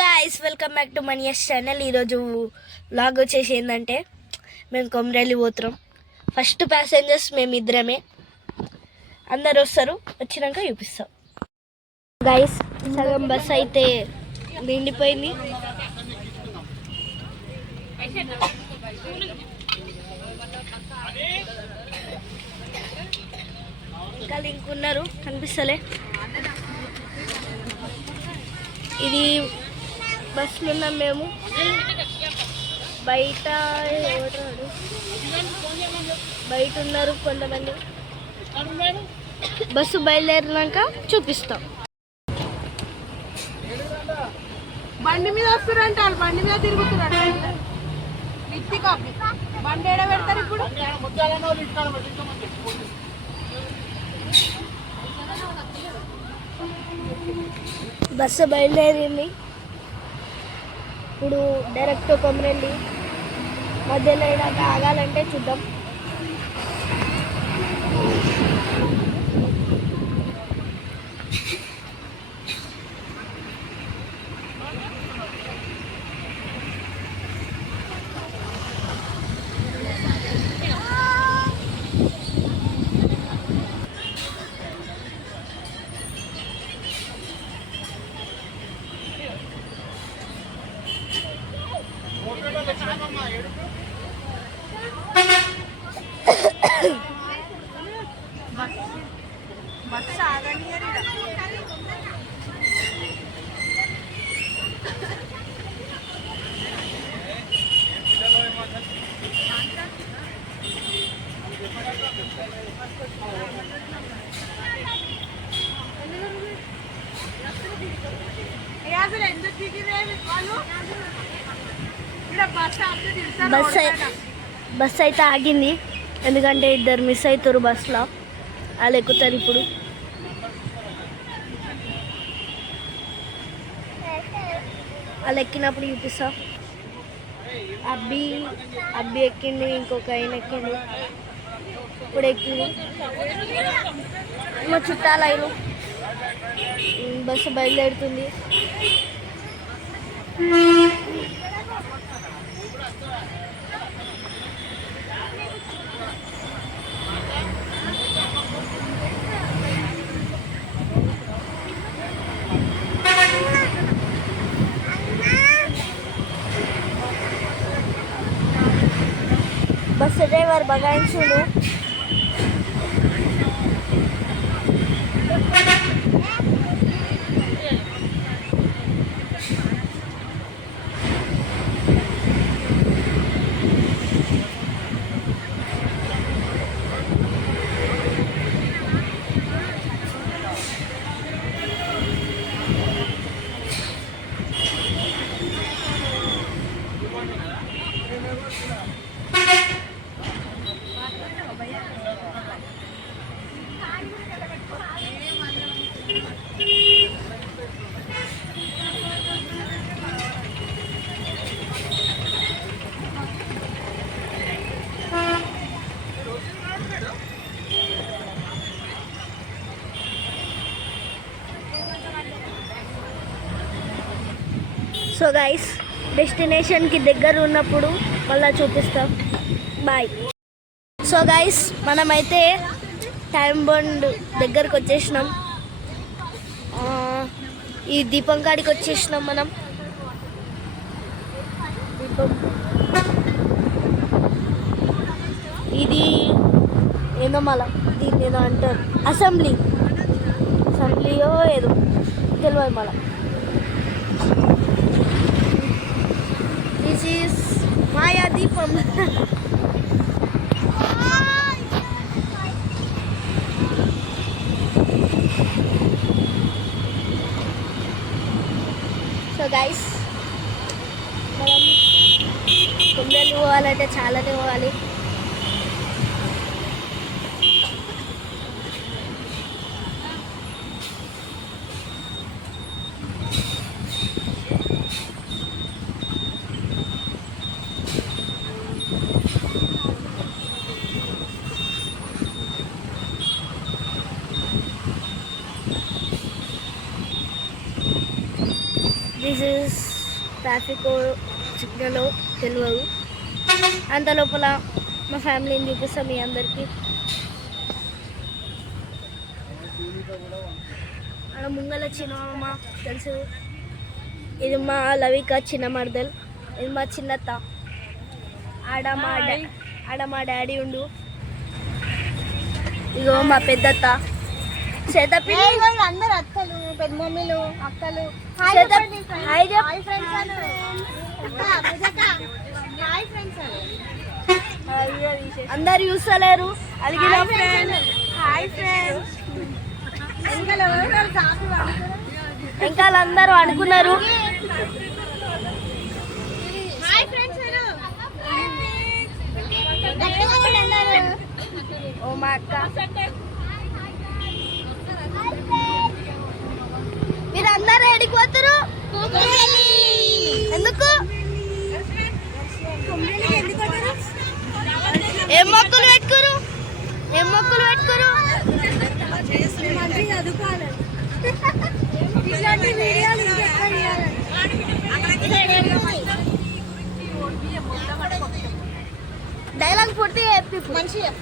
Guys welcome back to మనీయస్ channel. ఈరోజు vlog వచ్చేసి ఏంటంటే మేము కొమరవెల్లి పోతున్నాం. ఫస్ట్ ప్యాసెంజర్స్ మేము ఇద్దరమే, అందరు వస్తారు, వచ్చినాక చూపిస్తాం. గాయ్స్ సగం బస్ అయితే నిండిపోయింది. ఇంకా ఇంకున్నారు, కనిపిస్తలే. ఇది బస్సులో ఉన్నాం మేము. బయట బయట ఉన్నారు కొంతమంది. బస్సు బయలుదేరినాక చూపిస్తాం. బండి మీద వస్తున్నారు, బండి మీద తిరుగుతున్నారు. బండి ఏడ పెడతారు ఇప్పుడు? బస్సు బయలుదేరింది. ఇప్పుడు డైరెక్ట్ కొమరవెల్లి. మధ్యలో అయినాక ఆగాలంటే చూద్దాం. బస్ అయితే ఆగింది, ఎందుకంటే ఇద్దరు మిస్ అవుతారు బస్సులో. వాళ్ళు ఎక్కుతారు ఇప్పుడు. వాళ్ళు ఎక్కినప్పుడు చూపిస్తా. అబ్బి ఎక్కింది, ఇంకొక ఆయన ఎక్కింది, ఇప్పుడు ఎక్కింది. మా చుట్టాలు అయిన బస్సు బయలుదేరుతుంది. బస్సు డ్రైవర్ బగాయించుడు. సో గైస్, డెస్టినేషన్కి దగ్గర ఉన్నప్పుడు మళ్ళీ చూపిస్తాం. బాయ్. సో గైస్, మనమైతే టైం బాండ్ దగ్గరకు వచ్చేసినాం. ఈ దీపం కాడికి వచ్చేసినాం మనం. దీపం ఇది ఏదో మళ్ళా దీన్ని ఏదో అంటారు, అసెంబ్లీయో ఏదో తెలియదు మళ్ళా. This is Maya Deepam. So guys, మనం కొమరవెల్లి పోవాలంటే చాలానే పోవాలి. దిస్ ఇస్ ట్రాఫిక్ సిగ్నల్ తెలియదు. అంత లోపల మా ఫ్యామిలీని చూపిస్తాం మీ అందరికీ. అక్కడ ముంగల చిన్నమ్మ తెలుసు, ఇది మా లవిక చిన్న మరదల్, ఇది మా చిన్నత్త, ఆడ మా డాడీ ఉండు, ఇగో మా పెద్దత్త అందరు అత్తలు పెద్ద మమ్మీలు అక్కలు అందరు చూస్తలేరు. అది ఇంకా అందరూ అనుకున్నారు. ఓ మా అక్క, మీరు అందరూ ఎడిపోతారు ఎందుకు? ఏం మొక్కలు పెట్టుకోరు, ఏం మొక్కలు పెట్టుకోరు? డైలాగ్ పూర్తి చెప్పు, మంచిగా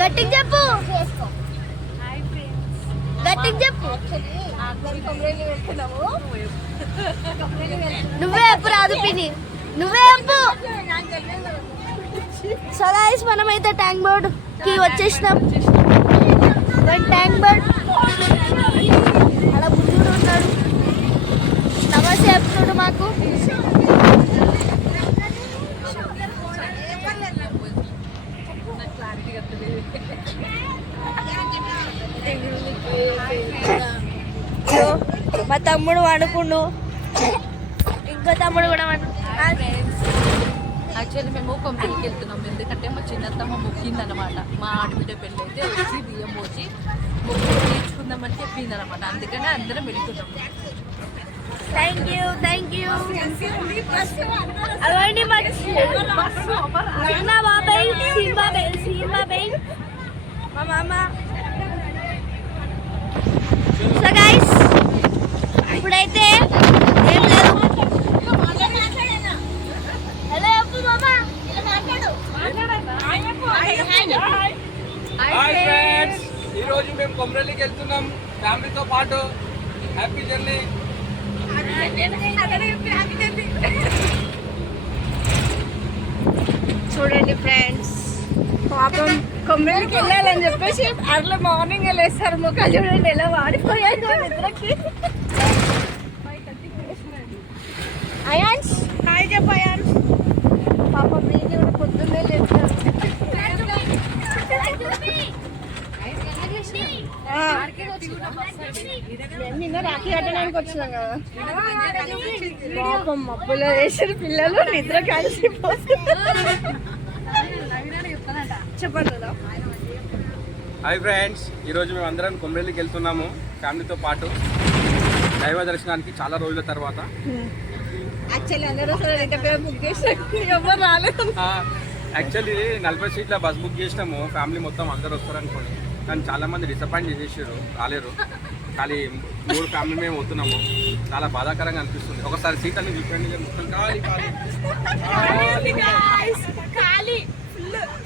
గట్టిగా చెప్పు, గట్టిగా చెప్పు. నువ్వే చెప్పు రాదు పిని, నువ్వే చెప్పు. సో గైస్ మనమైతే ట్యాంక్ బోర్డ్ కి వచ్చేసినాం. ట్యాంక్ బోర్డ్ అలా బుద్ధుడు ఉన్నాడు, నమస్తే చెప్తున్నాడు మాకు. మా తమ్ముడు అనుకుండు, ఇంకో తమ్ముడు కూడా యాక్చువల్లీ మేము కొమ్మలికి వెళ్తున్నాం, ఎందుకంటే మా చిన్నత్తమ్మ మొక్కిందనమాట. మా ఆడబిడ్డ పెళ్ళి అయితే వచ్చి బియ్యం పోసి మొక్కు తీర్చుకుందామని చెప్పిందనమాట. అందుకనే అందరం వెళ్తున్నాం. థ్యాంక్ యూ అలాంటి మా చిన్న బాబాయ్ సీమాబాయ్ మా మామ. సో గైస్ ఇప్పుడైతే ఏం లేదు. హలో చెప్పు మామ. హాయ్ ఫ్రెండ్స్, ఈరోజు మేము కొమరల్లికి వెళ్తున్నాం ఫ్యామిలీతో పాటు. Happy journey. చూడండి ఫ్రెండ్స్, పాపం కొమ్మరికి వెళ్ళాలని చెప్పేసి అట్లా మార్నింగ్ వెళ్ళేస్తారు. ముఖాలు చూడండి ఎలా వాడిపోయాయి నిద్రకి. అయాన్స్ హాయ్ చెప్పాయాన్స్. పాపం వీళ్ళు కూడా పొద్దున్నే లేస్తారు. నిన్న రాఖీ కట్టడానికి వచ్చినాం కదా, పాపం మబ్బులో వేసిన పిల్లలు నిద్ర కలిసి చెప్పండి. హాయ్ ఫ్రెండ్స్, ఈరోజు మేము అందరం కొమరల్లికి వెళ్తున్నాము ఫ్యామిలీతో పాటు దైవ దర్శనానికి చాలా రోజుల తర్వాత. యాక్చువల్లీ అందరూ బుక్ చేసాం, ఎవరు రాలేదు. యాక్చువల్లీ 40 సీట్ల బస్ బుక్ చేసినాము, ఫ్యామిలీ మొత్తం అందరు వస్తారు అనుకోండి. కానీ చాలా మంది డిసప్పాయింట్ చేసేసారు, రాలేరు. ఖాళీ 3 ఫ్యామిలీ మేము పోతున్నాము. చాలా బాధాకరంగా అనిపిస్తుంది. ఒకసారి సీట్ అన్ని చూపండి,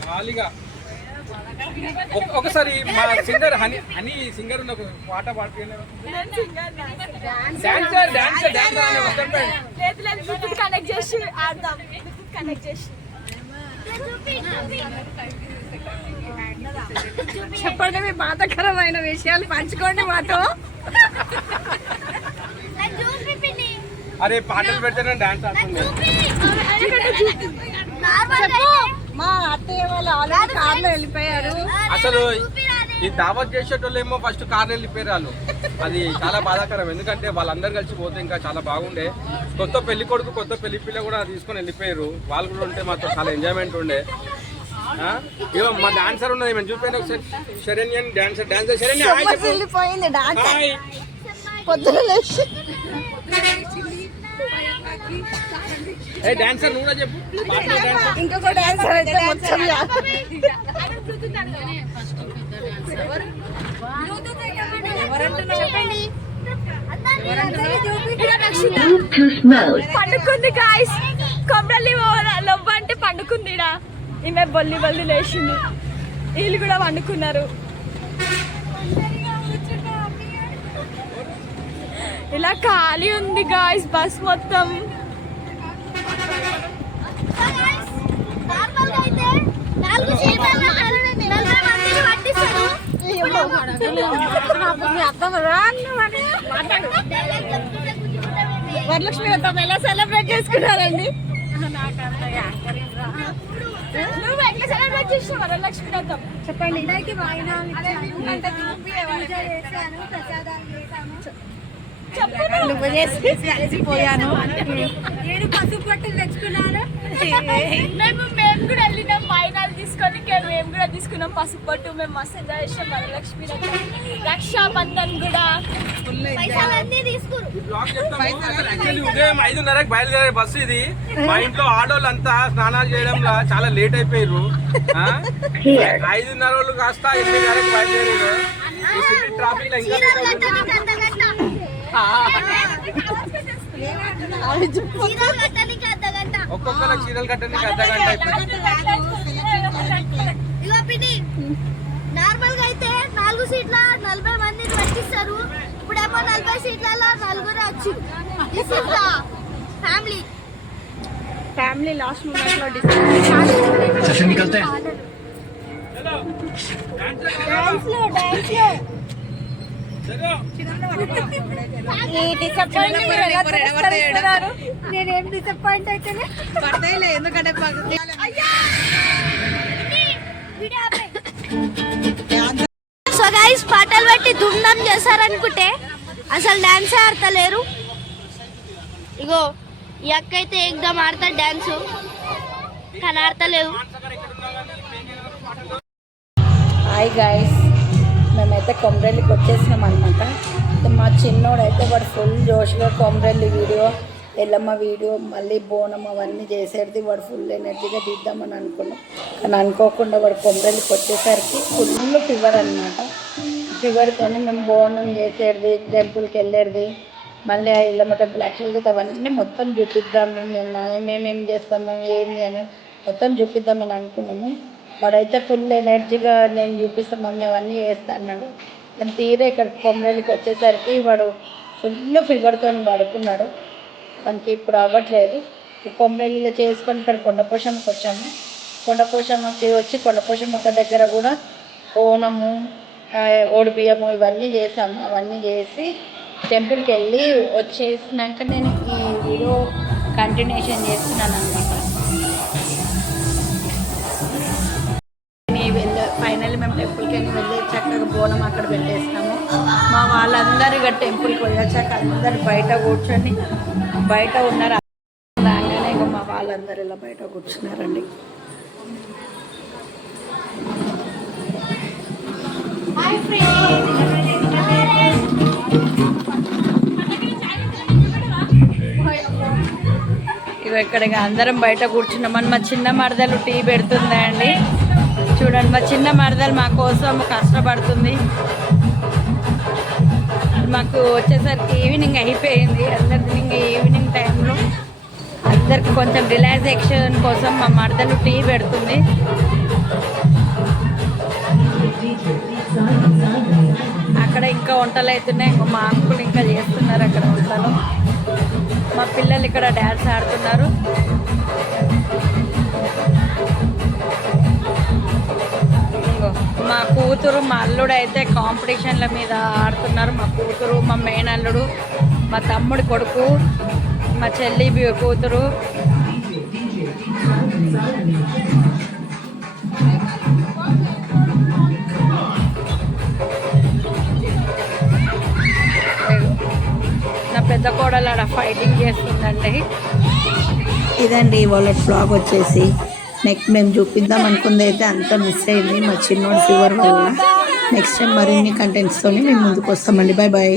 ఖాళీగా. ఒకసారి మా సింగర్ హనీ సింగర్ ఉన్న ఒక పాట పాడుతున్నారు. చెప్పండి, మీ బాధాకరమైన విషయాలు పంచుకోండి మాతో. అరే పాటలు పెడితేనే డాన్స్ ఆడుతుంది. మా అత్తయ్య వాళ్ళు ఆల్రెడీ కార్లో వెళ్ళిపోయారు. అసలు ఈ దావత్ చేసేటోళ్ళు ఏమో ఫస్ట్ కార్ వెళ్ళిపోయారు వాళ్ళు. అది చాలా బాధాకరం, ఎందుకంటే వాళ్ళందరూ కలిసి పోతే ఇంకా చాలా బాగుండే. కొత్త పెళ్లి కొడుకు కొత్త పెళ్లి పిల్ల కూడా తీసుకొని వెళ్ళిపోయారు. వాళ్ళు కూడా ఉంటే మాతో చాలా ఎంజాయ్మెంట్ ఉండే. ఇవో మా డాన్సర్ ఉన్నది, మేము చూపించండి ఒకసారి. శరణ్యన్ డాన్సర్ శరణ్య వెళ్ళిపోయింది డాన్స్ పొద్దున లేచి. డాన్సర్ నువ్వు కూడా చెప్పు. ఇంకొక డాన్సర్ అయితే మొత్తం లేచింది పండుకుంది గాయస్ కొమ్మరల్లి లవ్వ అంటే పండుకుంది ఈడ ఈమె బొల్లి బొల్లి లేచింది వీళ్ళు కూడా పండుకున్నారు ఇలా ఖాళీ ఉంది గాయస్ బస్ మొత్తం వరలక్ష్మి వ్రతం ఎలా సెలబ్రేట్ చేసుకున్నారండి నువ్వు ఎట్లా సెలబ్రేట్ చేసావు వరలక్ష్మి వ్రతం చెప్పండి నువ్వు చేసిపోయాను పసుపు పట్టులు తెచ్చుకున్నాను మేము కూడా వెళ్ళినాం వాయినాలు తీసుకొని మేము కూడా తీసుకున్నాం పసుపు పట్టు మేము మస్తు ఎంజాయ్ చేసాం వరలక్ష్మి రక్షాబంధన్ కూడా ఉదయం 5:30కి బయలుదేరే బస్సు ఇది మా ఇంట్లో ఆడోళ్ళంతా స్నానాలు చేయడంలో చాలా లేట్ అయిపోయారు 5:30 వాళ్ళు కాస్త 8:30కి బయలుదేరారు ట్రాఫిక్ లో ఒక్కొక్కరు చీరలు కట్టడానికి అర్ధగంట నార్మల్ గా అయితే 4 సీట్ల 40 మందిని పట్టిస్తారు ఇప్పుడేమో 40 సీట్లలో 4 వచ్చి ఫ్యామిలీ లాస్ట్ మూమెంట్ లో డిసైడ్ నేనేం డిసప్పాయింట్ అయితే ఎందుకంటే సో గైస్ పాటలు పెట్టి దుమ్దం చేశారనుకుంటే అసలు డాన్స్ ఆడతలేరు ఇగో ఈ అక్క అయితే ఎగ్దమ్ ఆడతా డాన్స్ కానీ ఆడతలేవు హాయ్ గైస్ మేమైతే కొమరెల్లికి వచ్చేసినాం అనమాట మా చిన్నోడైతే వాడు ఫుల్ జోష్గా కొమరెల్లి వీడియో ఎల్లమ్మ వీడియో మళ్ళీ బోనం అవన్నీ చేసేది వాడు ఫుల్ ఎనర్జీగా తీద్దామని అనుకున్నాం కానీ అనుకోకుండా వాడు కొమరెల్లికి వచ్చేసరికి ఫుల్ ఫీవర్ అనమాట ఫీవర్తో మేము బోనం చేసేది టెంపుల్కి వెళ్ళేది మళ్ళీ ఆ ఎల్లమ్మ టెంపుల్ యాక్చువల్గా అవన్నీ మొత్తం చూపిద్దాం మేమేం చేస్తాం మేము ఏంది అని మొత్తం చూపిద్దామని అనుకున్నాము వాడైతే ఫుల్ ఎనర్జీగా నేను చూపిస్తాను మమ్మీ అవన్నీ చేస్తా అన్నాడు నేను తీరే ఇక్కడ కొమరెల్లికి వచ్చేసరికి వాడు ఫుల్ ఫీవర్తో పడుకున్నాడు మనకి ఇప్పుడు అవ్వట్లేదు కొమరెల్లిలో చేసుకొని ఇక్కడ కొండపోషమ్మకి వచ్చాము కొండపోషమ్మకి వచ్చి కొండపోషమ్మ దగ్గర కూడా ఓనము ఓడిపియము ఇవన్నీ చేసాము అవన్నీ చేసి టెంపుల్కి వెళ్ళి వచ్చేసినాక నేను ఈ వీడియో కంటిన్యూషన్ చేస్తున్నాను అనమాట ఫైనల్లీ మేము టెంపుల్కి వెళ్ళి చక్కగా బోనం అక్కడ పెట్టేస్తాము మా వాళ్ళందరూ ఇక టెంపుల్కి వచ్చాక అందరు బయట కూర్చొని బయట ఉన్నారు రాగానే ఇక మా వాళ్ళందరూ ఇలా బయట కూర్చున్నారండి ఇక ఇక్కడ అందరం బయట కూర్చున్నామని మా చిన్న మరదలు టీ పెడుతుందండి చూడండి మా చిన్న మరదలు మా కోసం కష్టపడుతుంది మాకు వచ్చేసరికి ఈవినింగ్ అయిపోయింది అందరిది ఇంకా ఈవినింగ్ టైంలో అందరికి కొంచెం రిలాక్సేషన్ కోసం మా మరదలు టీ పెడుతుంది అక్కడ ఇంకా వంటలు అవుతున్నాయి మా అంకులు ఇంకా చేస్తున్నారు అక్కడ వంటలు మా పిల్లలు ఇక్కడ డ్యాన్స్ ఆడుతున్నారు మా కూతురు మా అల్లుడు అయితే కాంపిటీషన్ల మీద ఆడుతున్నారు మా కూతురు మా మేనల్లుడు మా తమ్ముడి కొడుకు మా చెల్లి కూతురు నా పెద్ద కోడలు ఆడ ఫైటింగ్ చేస్తుందండి ఇదండి వాళ్ళ బ్లాగ్ వచ్చేసి నెక్స్ట్ మేము చూపిద్దాం అనుకుంది అయితే అంతా మిస్ అయింది మా చిన్నోడి ఫీవర్ వల్ల నెక్స్ట్ టైం మరిన్ని కంటెంట్స్తోని మేము ముందుకు వస్తామండి బాయ్ బాయ్